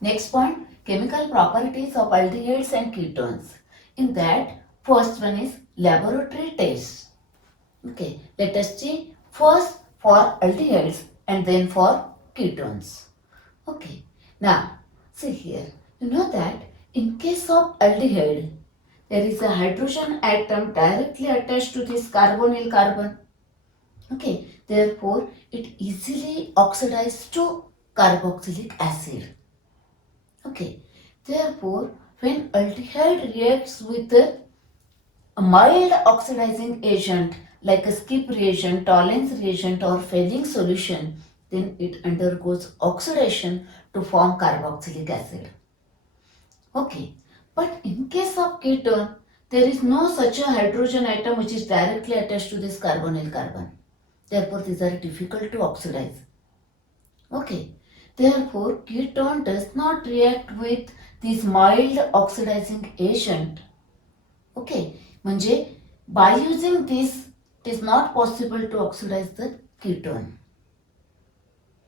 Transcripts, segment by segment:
Next point, chemical properties of aldehydes and ketones. In that, first one is laboratory test. Okay, let us see first for aldehydes and then for ketones. Okay, now see here, you know that in case of aldehyde, there is a hydrogen atom directly attached to this carbonyl carbon. Okay, therefore it easily oxidizes to carboxylic acid. Okay, therefore when aldehyde reacts with a mild oxidizing agent like a skip reagent, Tollens reagent or Fehling solution, then it undergoes oxidation to form carboxylic acid. Okay, but in case of ketone, there is no such a hydrogen atom which is directly attached to this carbonyl carbon. Therefore, these are difficult to oxidize. Okay, therefore, ketone does not react with this mild oxidizing agent. Okay, म्हणजे by using this, it is not possible to oxidize the ketone.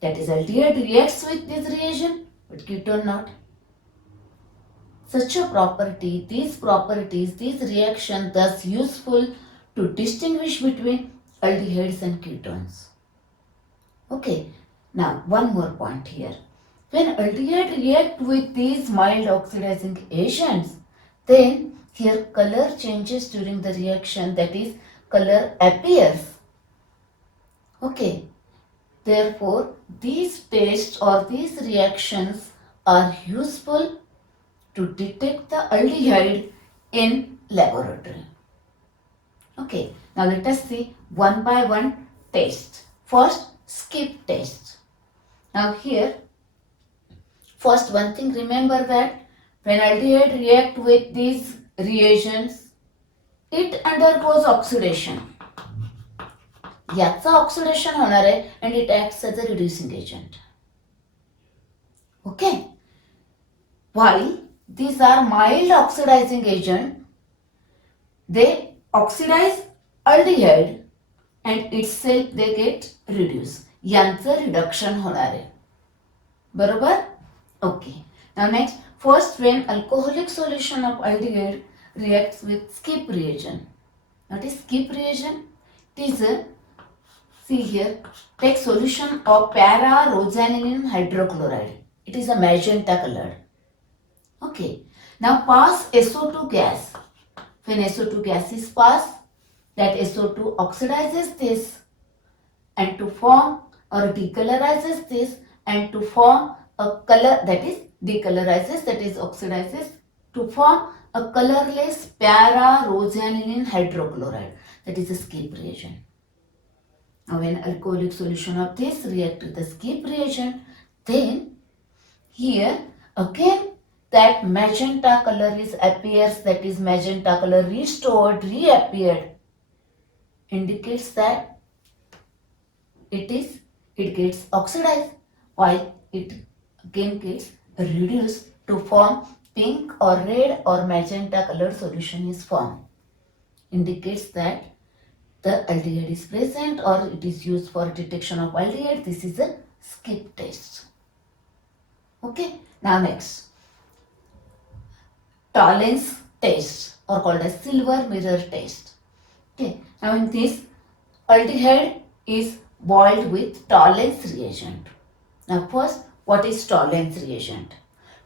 That is, aldehyde reacts with this reagent, but ketone not. Such a property, these reactions thus useful to distinguish between aldehydes and ketones. Okay, now one more point here. When aldehyde react with these mild oxidizing agents, then here color changes during the reaction, that is color appears. Okay, therefore these tests or these reactions are useful to detect the aldehyde in laboratory. Okay, now let us see one by one test. First, skip test. Now here, first one thing remember that when aldehyde react with these reagents, it undergoes oxidation. याचा oxidation होणार आहे and it acts as a reducing agent. Okay, while these are mild oxidizing agent, they oxidize aldehyde and itself they get reduced. यांचं reduction होणार आहे. बरोबर? Okay. Now next, first when alcoholic solution of aldehyde reacts with skip reagent. What is skip reagent? It is a, see here, take solution of p-Rosaniline hydrochloride. It is a magenta colored. Okay. Now pass SO2 gas. When SO2 gas is passed, that SO2 oxidizes this and to form or decolorizes this and to form a color, that is decolorizes, that is oxidizes to form a colorless p-Rosaniline hydrochloride, that is a skip reagent. Now when alcoholic solution of this react with the skip reagent, then here again that magenta color is appears, that is magenta color restored, reappeared, indicates that it gets oxidized, while it again gets reduced to form pink or red or magenta colored solution is formed, indicates that the aldehyde is present or it is used for detection of aldehyde. This is a skip test. Okay, now next, Tollens test or called as silver mirror test. Okay, now in this, aldehyde is boiled with Tollens reagent. Now first, what is Tollens reagent?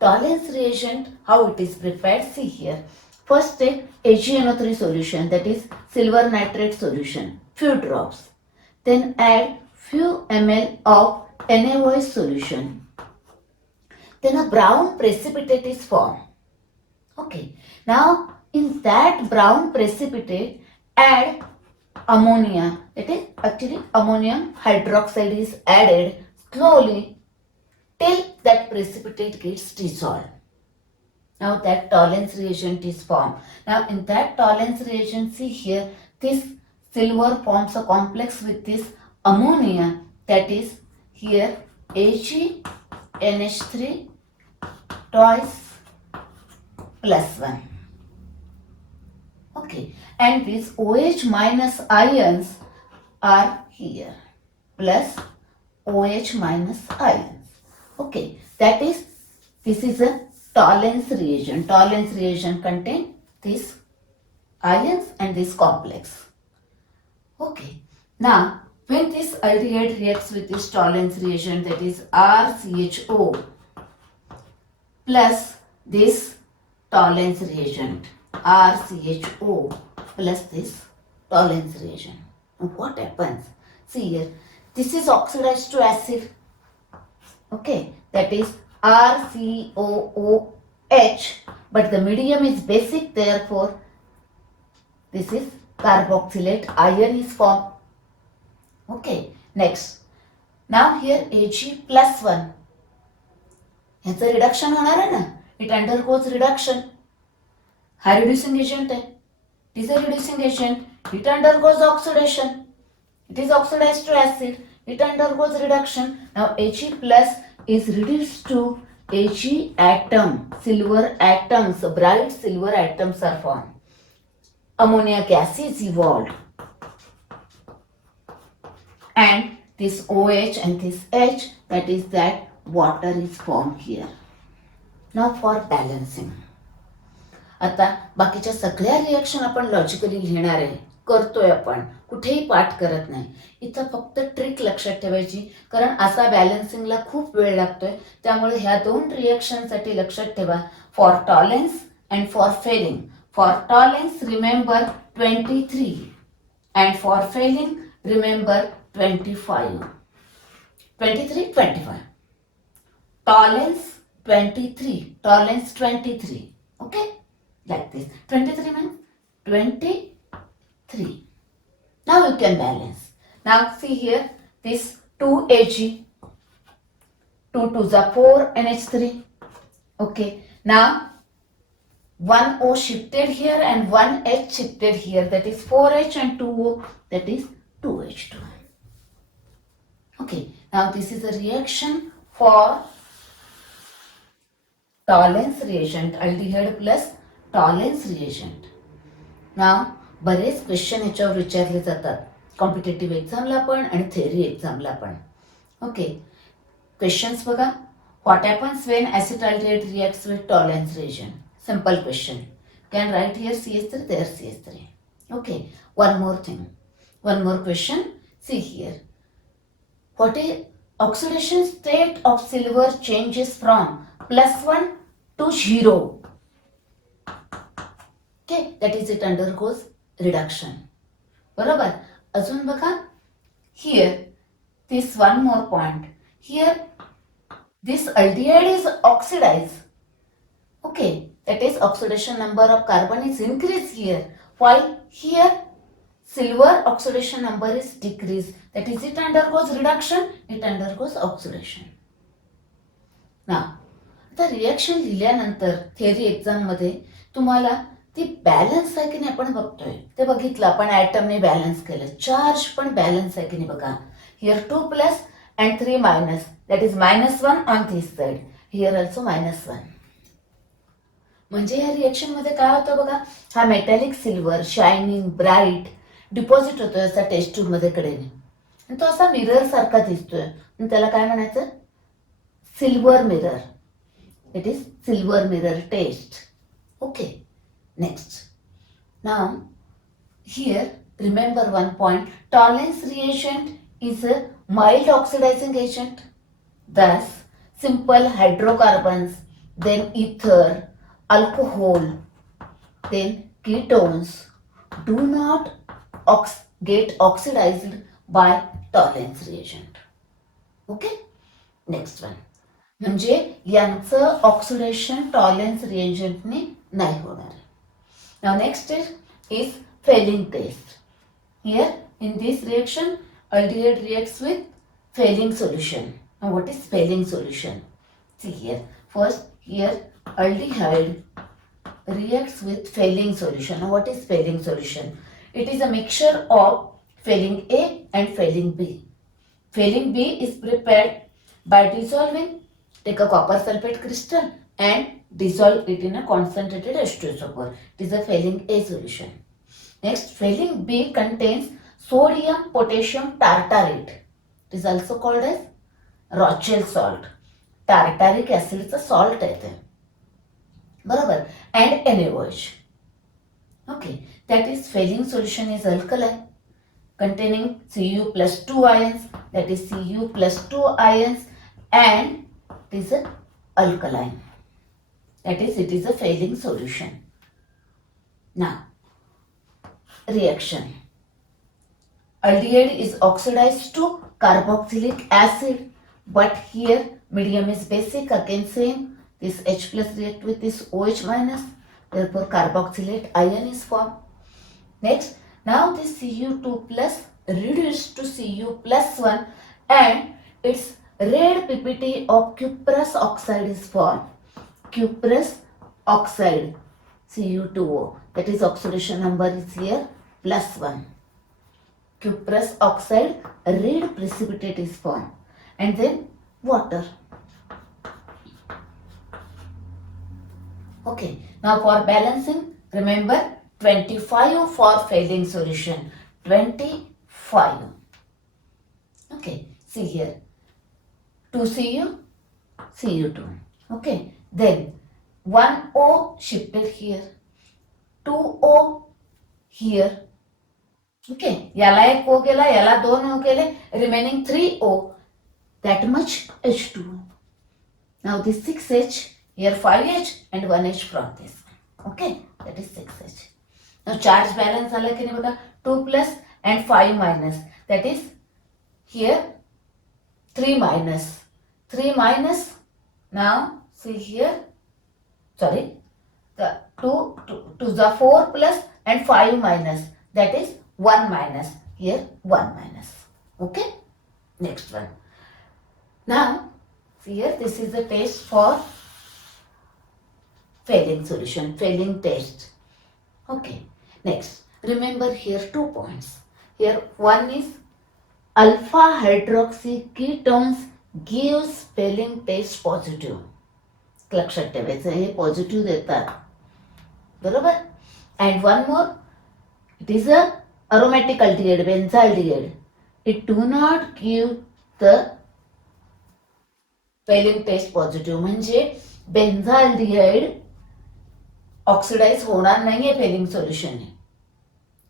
Tollens reagent, how it is prepared, see here. First take AgNO3 solution, that is silver nitrate solution, few drops. Then add few ml of NaOH solution. Then a brown precipitate is formed. Okay, now in that brown precipitate add ammonia, that is actually ammonium hydroxide is added slowly till that precipitate gets dissolved. Now that Tollens reagent is formed. Now in that Tollens reagent, see here, this silver forms a complex with this ammonia, that is here AgNH3 twice plus 1. Okay, and these OH minus ions are here plus OH minus ions. Okay, that is This is a Tollens reagent. Tollens reagent contain these ions and this complex. Okay. Now, when this aldehyde reacts with this Tollens reagent, that is RCHO plus this Tollens reagent, RCHO plus this Tollens reagent. Now what happens? See here, this is oxidized to acid. Okay, that is RCOOH, but the medium is basic, therefore this is carboxylate ion is formed. Okay, next. Now here Ag plus 1. ह्याचं reduction होणार आहे ना, it undergoes reduction. हा reducing agent आहे, it is a reducing agent, it undergoes oxidation, it is oxidised to acid, it undergoes reduction. Now Ag plus is reduced to Ag atom, silver atoms, bright silver atoms are formed. Ammonia gas is evolved, and this OH and this H, that is that water is formed here. Now for balancing. आता बाकीच्या सगळ्या reaction आपण logically लिहिणार आहे, करतोय आपण, कुठेही पाठ करत नाही. इथं फक्त ट्रिक लक्षात ठेवायची, कारण असा बॅलन्सिंगला खूप वेळ लागतोय. त्यामुळे ह्या दोन रिएक्शनसाठी लक्षात ठेवा, for Tollens and for Fehling. For Tollens remember 23 and for Fehling remember 25. 23, 25. Tollens 23, Tollens 23, okay, like this. 23 means 23. Now you can balance. Now see here, this 2Ag, 2 2s are 4 NH3, okay. Now 1 O shifted here and 1 H shifted here, that is 4H, and 2 O, that is 2H2. Okay, now this is a reaction for Tollens reagent, aldehyde plus Tollens reagent. Now बरेच question ह्याच्यावर विचारले जातात, competitive एक्झामला पण आणि theory एक्झामला पण. Okay, questions बघा. What happens when acetaldehyde reacts with Tollens reagent? Simple question. Can write here CH3, there CH3. Okay, one more thing, one more question. See here, what is oxidation state of silver changes from +1 to 0. Okay, that is it undergoes reduction. बरोबर. अजून बघा, here this one more point. Here this aldehyde is oxidized. Okay, that is oxidation number of carbon is increased here, while here silver oxidation number is decreased. That is it undergoes reduction, it undergoes oxidation. Now आता reaction लिहिल्यानंतर theory exam मध्ये तुम्हाला ती balance आहे की नाही आपण बघतोय, ते बघितलं आपण. ॲटमने बॅलन्स केलं, चार्ज पण बॅलन्स आहे की नाही बघा. Here 2 plus and 3 minus, that is -1 on this side, here also -1. म्हणजे या रिएक्शन मध्ये काय होतं बघा, हा metallic silver shining bright deposit होतोय असा टेस्ट ट्यूब मध्ये कडेने, आणि तो असा मिरर सारखा दिसतोय. त्याला काय म्हणायचं, silver mirror. It is silver mirror test. Okay, next. Now here remember one point, Tollens reagent is a mild oxidizing agent. Thus simple hydrocarbons, then ether, alcohol, then ketones do not get oxidized by Tollens reagent. Okay, next one. म्हणजे यांचं oxidation टॉलेन्स रिएजंटने नाही होणार. Now next is Fehling test. Here in this reaction aldehyde reacts with Fehling solution. Now what is Fehling solution? See here, first here aldehyde reacts with Fehling solution. Now what is Fehling solution? It is a mixture of Fehling A and Fehling B. Fehling B is prepared by dissolving. Take a copper sulfate crystal and dissolve it in a concentrated H2SO4. It is a Fehling A solution. Next, Fehling B contains sodium potassium tartarate. It is also called as Rochelle salt. Tartaric ऍसिडचं salt आहे ते, बरोबर. And NaOH. Okay, that is Fehling solution is alkali containing Cu plus 2 ions, that is Cu plus 2 ions, and it is an alkaline, that is it is a Fehling solution. Now reaction, aldehyde is oxidized to carboxylic acid, but here medium is basic, again same, this H plus react with this OH minus, therefore carboxylate ion is formed. Next, now this Cu2 plus reduced to Cu plus 1 and its red PPT of cuprous oxide is formed. Cuprous oxide Cu2O, that is oxidation number is here plus 1. Cuprous oxide red precipitate is formed, and then water. Okay, now for balancing, remember 25 for Fehling solution, 25. Okay, see here, 2 Cu, Cu2. Okay, then 1 O shifted here, 2 O here. Okay, याला एक O गेला, याला 2 O गेले, remaining 3 O, that much H2O. Now this 6H, here 5H and 1H from this. Okay, that is 6H. Now charge balance झाला की नाही बघा, 2 plus and 5 minus, that is here 3 minus. 3 minus, now see here, sorry, the 2 the 4 plus and 5 minus, that is 1 minus, here 1 minus. Okay, next one. Now see here, this is the test for Fehling solution, Fehling test. Okay, next, remember here 2 points. Here one is alpha hydroxy ketones gives Fehling test positive. लक्षात ठेवायचं, हे positive देतात, बरोबर. And one more, it is a aromatic aldehyde, benzaldehyde. It do not give the Fehling test positive. म्हणजे बेन्झाल्डिहाइड oxidise होणार नाहीये Fehling solution,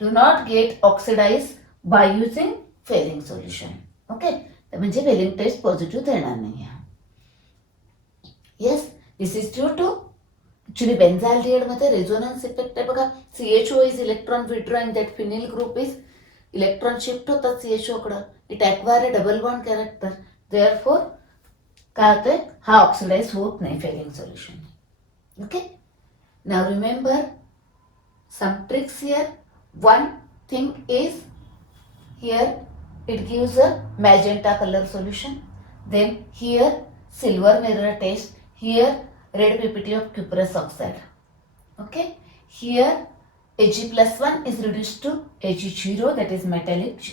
do not get oxidise by using Fehling solution. Okay, म्हणजे Fehling test positive देणार नाहीये. Yes, this is due to actually benzaldehyde मध्ये resonance effect आहे बघा. CHO is electron withdrawing, that phenyl group is electron shift होतात CHO कडं, it acquire a double bond character, therefore काय होतंय, हा ऑक्सिडाइज होत नाही Fehling solution. Okay, now remember some tricks here. One thing is here it gives a magenta color solution, then here silver mirror test, here red PPT of cuprous oxide. Okay, here Ag plus 1 is reduced to Ag0, that is metallic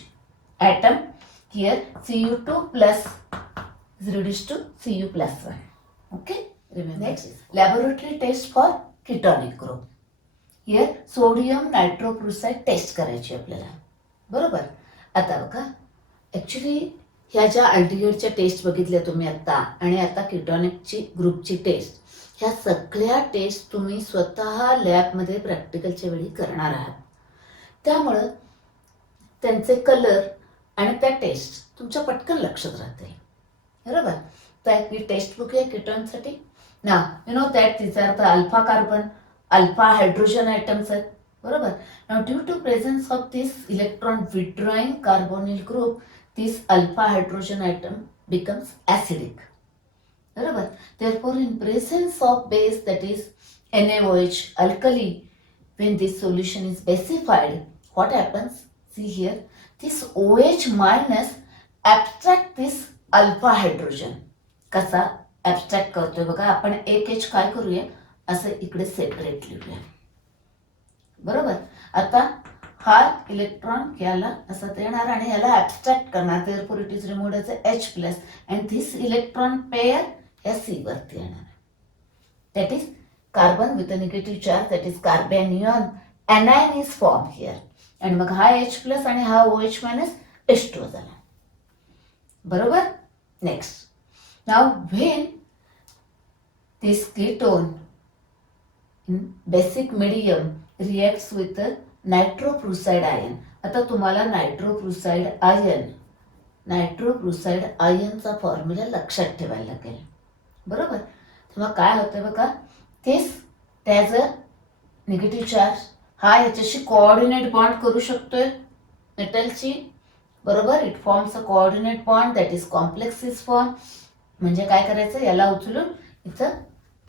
atom. Here Cu2 plus is reduced to Cu plus 1. Okay, remember. Next, laboratory test for ketonic group. Here sodium nitroprusside test करायची आपल्याला, बरोबर. आता बघा, actually ह्या ज्या अल्डिहाइडच्या test बघितल्या तुम्ही आता, आणि आता केटॉनिकची ग्रुपची टेस्ट, ह्या सगळ्या टेस्ट तुम्ही स्वतः लॅबमध्ये प्रॅक्टिकलच्या वेळी करणार आहात. त्यामुळं त्यांचे कलर आणि त्या टेस्ट तुमच्या पटकन लक्षात राहते, बरोबर. तर ही टेस्ट बुक आहे केटॉनसाठी. ना you know that this are the alpha carbon, alpha hydrogen atoms आहेत, बरोबर. Now due to presence of this electron withdrawing carbonyl group, this alpha hydrogen atom becomes acidic, बरोबर. Therefore in presence of base, that is NaOH alkali, when this solution is basified, what happens, see here, this OH minus abstract this alpha hydrogen. कसा abstract करतोय बघा, आपण एक H काय करूया, असं इकडे सेपरेट लिहूया, बरोबर. आता हा इलेक्ट्रॉन याला असं देणार आणि याला ॲब्स्ट्रॅक्ट करणार, therefore it is removed as H plus, and this electron pair या C वरती येणार, that is carbon with a negative charge, that is carbanion anion is form here, आणि मग हा H प्लस आणि हा OH मायनस H2 झाला, बरोबर. Next, now when this ketone in basic medium reacts with the nitroprusside ion. आता तुम्हाला नायट्रोप्रुसाइड आयनचा formula लक्षात ठेवायला लागेल, बरोबर. तेव्हा काय होतं बघा, this त्याज अ निगेटिव्ह चार्ज, हा याच्याशी कोऑर्डिनेट बॉन्ड करू शकतोय मेटलची, बरोबर. It forms a coordinate bond that is complex is form. म्हणजे काय करायचं, याला उचलून इथं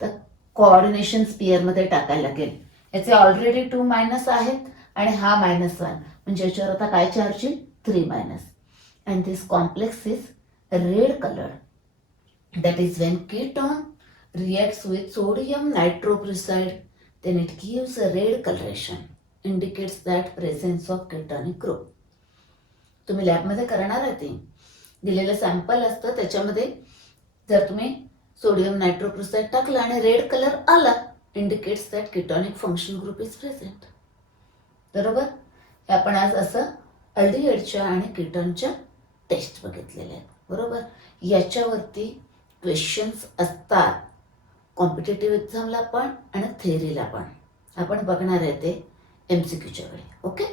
तर कोऑर्डिनेशन स्पियर मध्ये टाकायला लागेल. याचे ऑलरेडी 2 मायनस आहेत आणि हा -1, म्हणजे याच्यावर आता काय चार्ज येईल, 3 minus. And this complex is red coloured. That is when ketone reacts with sodium nitroprusside, then it gives a red coloration, indicates that presence of ketonic group. तुम्ही लॅबमध्ये करणार आहे ते दिलेलं सॅम्पल असतं, त्याच्यामध्ये जर तुम्ही सोडियम नायट्रोप्रुसाइड टाकलं आणि रेड कलर आला, indicates that ketonic function group is present, बरोबर. हे आपण आज असं अल्डिहाइडच्या आणि केटॉनच्या टेस्ट बघितलेल्या आहेत, बरोबर. याच्यावरती क्वेश्चन्स असतात कॉम्पिटेटिव्ह एक्झामला पण आणि थेअरीला पण. आपण बघणार आहे ते MCQच्या वेळी. ओके.